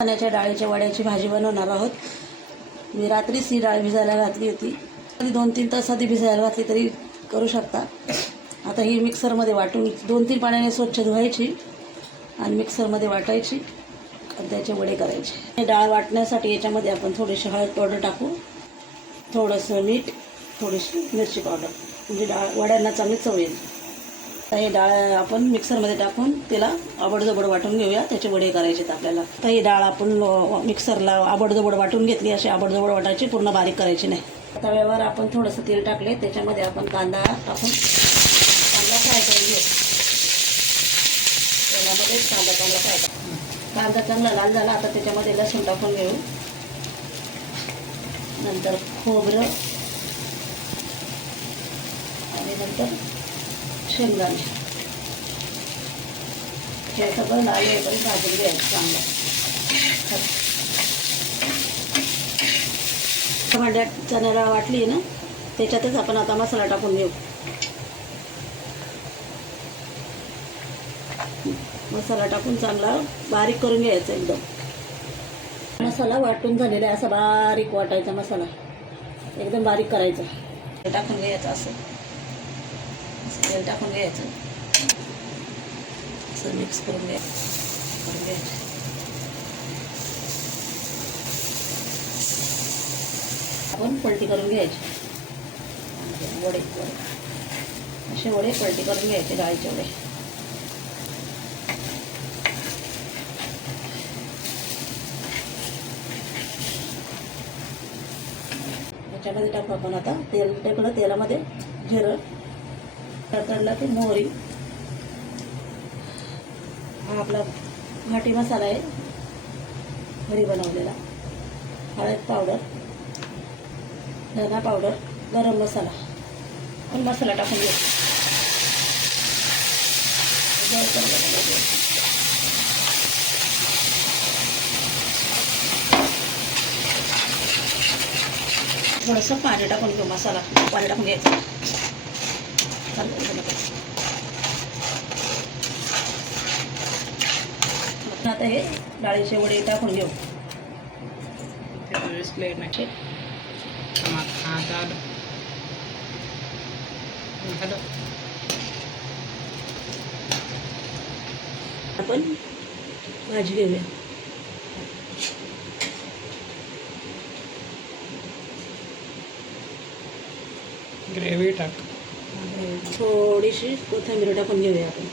चण्याच्या डाळीच्या वड्याची भाजी बनवणार आहोत. मी रात्रीच ही डाळ भिजायला घातली होती. 2-3 तास आधी भिजायला घातली तरी करू शकता. आता ही मिक्सरमध्ये वाटून 2-3 पाण्याने स्वच्छ धुवायची आणि मिक्सरमध्ये वाटायची आणि त्याचे वडे करायचे. हे डाळ वाटण्यासाठी याच्यामध्ये आपण थोडीशी हळद पावडर टाकू, थोडंसं मीठ, थोडीशी मिरची पावडर, म्हणजे डाळ वड्यांना चांगली चव येईल. आता हे डाळ आपण मिक्सरमध्ये टाकून त्याला आबडधोबड वाटून घेऊया. त्याचे वडे करायचे आहेत आपल्याला. तर ही डाळ आपण मिक्सरला आबडधोबड वाटून घेतली. अशी आबडधोबड वाटायची, पूर्ण बारीक करायची नाही. तव्यावर आपण थोडंसं तेल टाकले, त्याच्यामध्ये आपण कांदा टाकून चांगला फ्राय करून घेऊ. तेलामध्ये कांदा चांगला फ्राय करू. कांदा चांगला लाल झाला. आता त्याच्यामध्ये लसूण टाकून घेऊ. नंतर खोबरं आणि नंतर शेंगदाणे. हे सगळं लाल होईपर्यंत भाजून घ्यायचं चांगलं. भांड्यात चण्याला वाटली ना, त्याच्यातच आपण आता मसाला टाकून घेऊ. मसाला टाकून चांगला बारीक करून घ्यायचा एकदम. मसाला वाटून झालेला आहे, असा बारीक वाटायचा मसाला, एकदम बारीक करायचा. टाकून घ्यायचं असं तेल टाकून घ्यायचं, असं मिक्स करून घ्यायचं. आपण पलटी करून घ्यायची. वडे असे वडे पलटी करून घ्यायचे, डाळीचे वडे. याच्यामध्ये टाकू आपण आता तेल टाकलं. तेलामध्ये जिरं टाकलं की मोहरी. हा आपला घाटी मसाला आहे, घरी बनवलेला. हळद पावडर, धना पावडर, गरम मसाला आणि मसाला टाकून घेऊ. थोडंसं पाणी टाकून घेऊ. मसाला पाणी टाकून घ्यायचं. आता हे डाळीचे वडे टाकून घेऊ. आपण भाजी घेऊया. ग्रेव्ही टाक. थोडीशी कोथिंबीर टाकून घेऊया आपण.